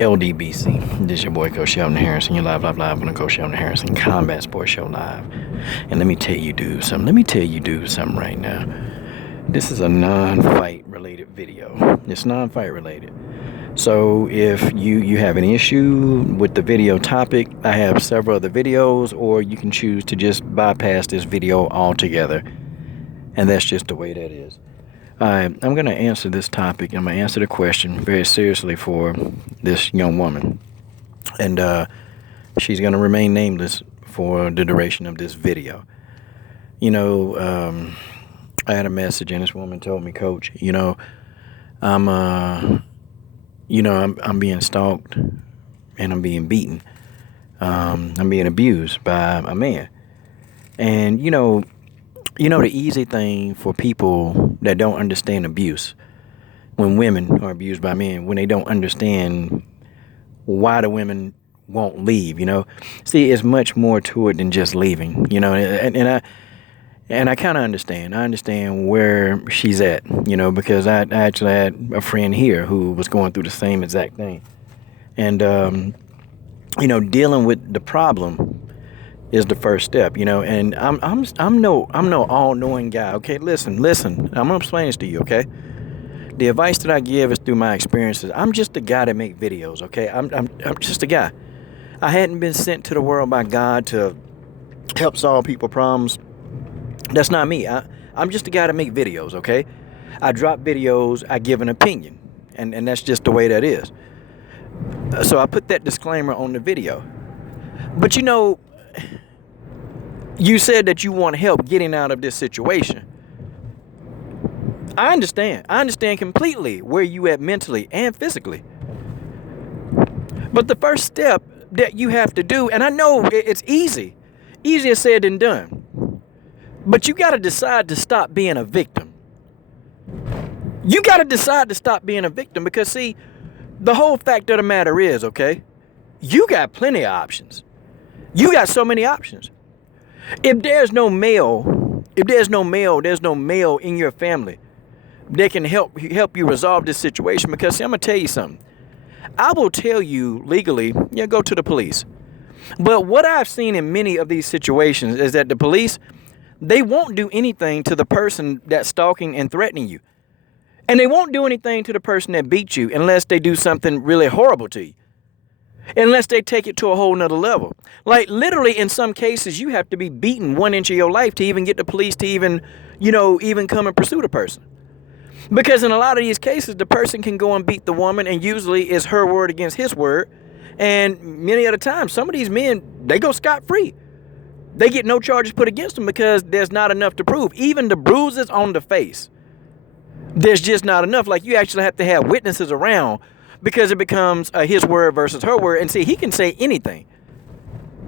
LDBC. This is your boy, Coach Sheldon Harrison. You're live on the Coach Sheldon Harrison Combat Sports Show Live. And let me tell you, dude, something right now. This is a non-fight related video. It's non-fight related. So if you have an issue with the video topic, I have several other videos, or you can choose to just bypass this video altogether. And that's just the way that is. I'm going to answer this topic. I'm going to answer the question very seriously for this young woman. And she's going to remain nameless for the duration of this video. I had a message and this woman told me, Coach, I'm being stalked and I'm being beaten. I'm being abused by a man. And, the easy thing for people that don't understand abuse, when women are abused by men, when they don't understand why the women won't leave, see, it's much more to it than just leaving, and I kind of understand. I understand where she's at, because I actually had a friend here who was going through the same exact thing, and dealing with the problem is the first step, and I'm no all-knowing guy. Okay, listen. I'm gonna explain this to you. Okay, the advice that I give is through my experiences. I'm just a guy that make videos. Okay, I'm just a guy. I hadn't been sent to the world by God to help solve people's problems. That's not me. I'm just a guy that make videos. Okay, I drop videos. I give an opinion, and that's just the way that is. So I put that disclaimer on the video, but you said that you want help getting out of this situation. I understand. I understand completely where you at mentally and physically. But the first step that you have to do, and I know it's easier said than done, but you got to decide to stop being a victim. You got to decide to stop being a victim because, see, the whole fact of the matter is, okay, you got plenty of options. You got so many options. If there's no male in your family that can help you resolve this situation, because see, I'm gonna tell you something. I will tell you legally, go to the police. But what I've seen in many of these situations is that the police, they won't do anything to the person that's stalking and threatening you. And they won't do anything to the person that beat you unless they do something really horrible to you. Unless they take it to a whole nother level. Like literally in some cases, you have to be beaten 1 inch of your life to even get the police to even come and pursue the person. Because in a lot of these cases, the person can go and beat the woman, and usually it's her word against his word. And many of the times, some of these men, they go scot-free. They get no charges put against them because there's not enough to prove. Even the bruises on the face, there's just not enough. Like you actually have to have witnesses around, because it becomes his word versus her word. And see, he can say anything.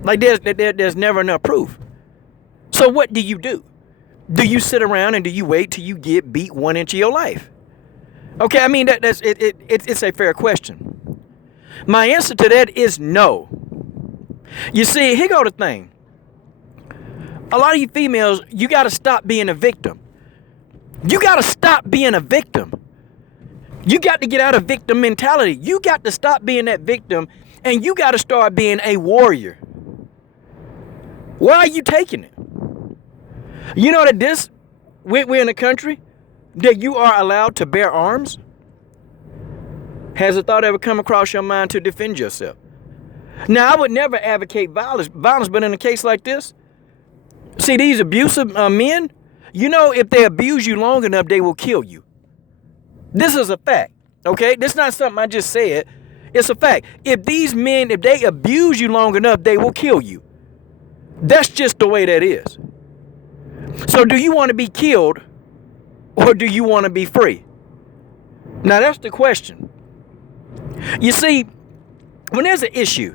Like there's never enough proof. So what do? Do you sit around and do you wait till you get beat 1 inch of your life? Okay, I mean, it's a fair question. My answer to that is no. You see, here go the thing. A lot of you females, you got to stop being a victim. You got to stop being a victim. You got to get out of victim mentality. You got to stop being that victim, and you got to start being a warrior. Why are you taking it? You know that we're in a country that you are allowed to bear arms? Has a thought ever come across your mind to defend yourself? Now, I would never advocate violence, but in a case like this, see, these abusive men, if they abuse you long enough, they will kill you. This is a fact, okay? This is not something I just said. It's a fact. If these men, if they abuse you long enough, they will kill you. That's just the way that is. So do you want to be killed, or do you want to be free? Now, that's the question. You see, when there's an issue,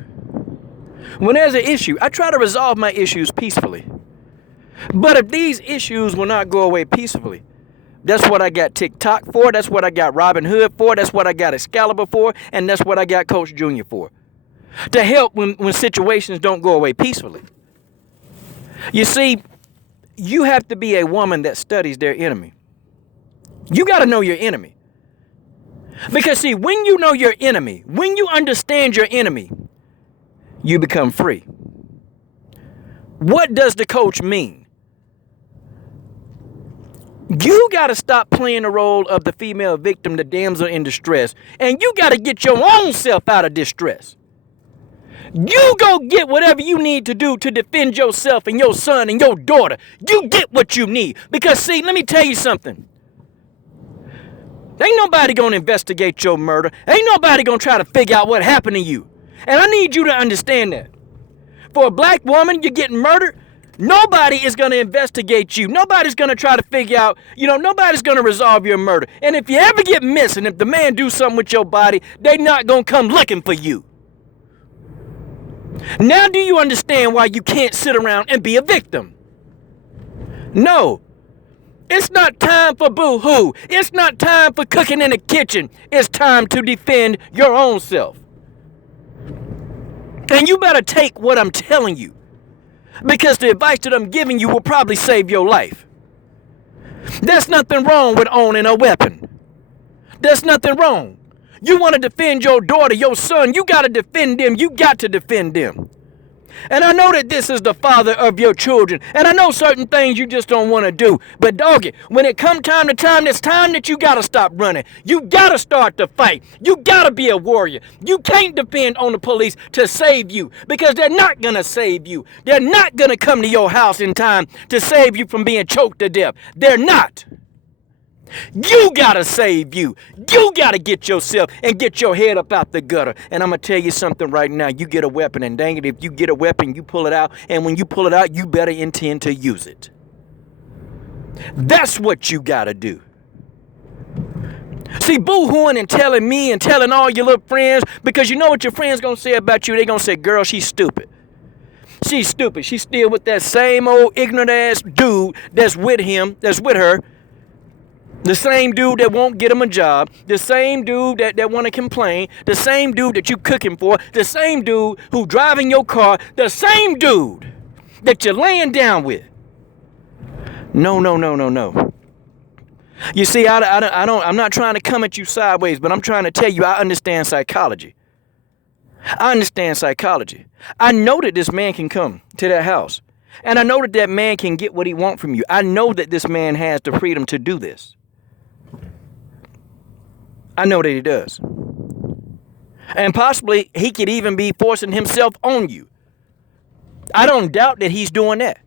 I try to resolve my issues peacefully. But if these issues will not go away peacefully, that's what I got TikTok for. That's what I got Robin Hood for. That's what I got Excalibur for. And that's what I got Coach Junior for. To help when situations don't go away peacefully. You see, you have to be a woman that studies their enemy. You got to know your enemy. Because see, when you know your enemy, when you understand your enemy, you become free. What does the coach mean? You got to stop playing the role of the female victim, the damsel in distress, and you got to get your own self out of distress. You go get whatever you need to do to defend yourself and your son and your daughter. You get what you need. Because see, let me tell you something. Ain't nobody going to investigate your murder. Ain't nobody going to try to figure out what happened to you. And I need you to understand that. For a black woman, you're getting murdered. Nobody is going to investigate you. Nobody's going to try to figure out, nobody's going to resolve your murder. And if you ever get missing, if the man do something with your body, they not going to come looking for you. Now do you understand why you can't sit around and be a victim? No. It's not time for boo-hoo. It's not time for cooking in the kitchen. It's time to defend your own self. And you better take what I'm telling you. Because the advice that I'm giving you will probably save your life. There's nothing wrong with owning a weapon. There's nothing wrong. You want to defend your daughter, your son, you got to defend them. You got to defend them. And I know that this is the father of your children. And I know certain things you just don't want to do. But dog it, when it come time to time, it's time that you got to stop running. You got to start the fight. You got to be a warrior. You can't depend on the police to save you because they're not going to save you. They're not going to come to your house in time to save you from being choked to death. They're not. You gotta save you. You gotta get yourself and get your head up out the gutter. And I'm gonna tell you something right now. You get a weapon, and dang it, if you get a weapon, you pull it out. And when you pull it out, you better intend to use it. That's what you gotta do. See, boo-hooing and telling me and telling all your little friends, because you know what your friends gonna say about you. They gonna say, girl, she's stupid. She's stupid. She's still with that same old ignorant ass dude that's with her. The same dude that won't get him a job, the same dude that want to complain, the same dude that you cooking for, the same dude who driving your car, the same dude that you're laying down with. No. You see, I'm not trying to come at you sideways, but I'm trying to tell you I understand psychology. I understand psychology. I know that this man can come to that house, and I know that that man can get what he wants from you. I know that this man has the freedom to do this. I know that he does. And possibly he could even be forcing himself on you. I don't doubt that he's doing that.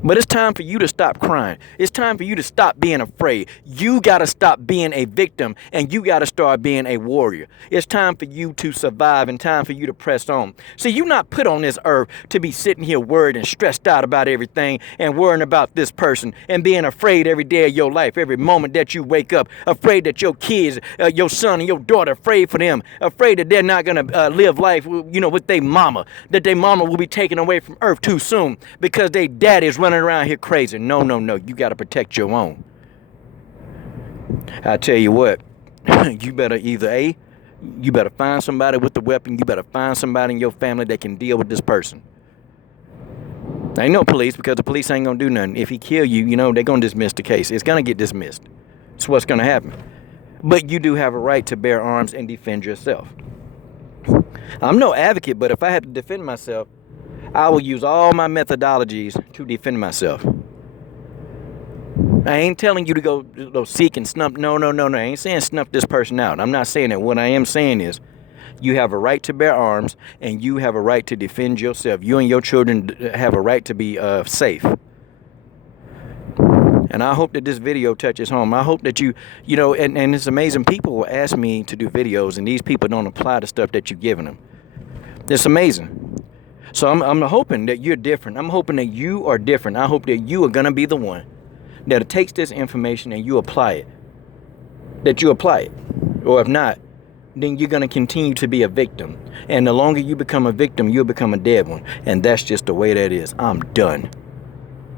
But it's time for you to stop crying. It's time for you to stop being afraid. You got to stop being a victim, and you got to start being a warrior. It's time for you to survive and time for you to press on. See, you're not put on this earth to be sitting here worried and stressed out about everything and worrying about this person and being afraid every day of your life, every moment that you wake up, afraid that your kids, your son and your daughter, afraid for them, afraid that they're not going to live life, with their mama, that their mama will be taken away from earth too soon because their daddy's running around here crazy. No. You got to protect your own. I tell you what, you better either you better find somebody with the weapon. You better find somebody in your family that can deal with this person. Ain't no police, because the police ain't gonna do nothing. If he kill you, they're gonna dismiss the case. It's gonna get dismissed. That's what's gonna happen. But you do have a right to bear arms and defend yourself. I'm no advocate, but if I had to defend myself, I will use all my methodologies to defend myself. I ain't telling you to go seek and snuff. No. I ain't saying snuff this person out. I'm not saying that. What I am saying is you have a right to bear arms, and you have a right to defend yourself. You and your children have a right to be safe. And I hope that this video touches home. I hope that and it's amazing. People will ask me to do videos, and these people don't apply the stuff that you're giving them. It's amazing. So I'm hoping that you're different. I'm hoping that you are different. I hope that you are going to be the one that takes this information and you apply it. That you apply it. Or if not, then you're going to continue to be a victim. And the longer you become a victim, you'll become a dead one. And that's just the way that is. I'm done.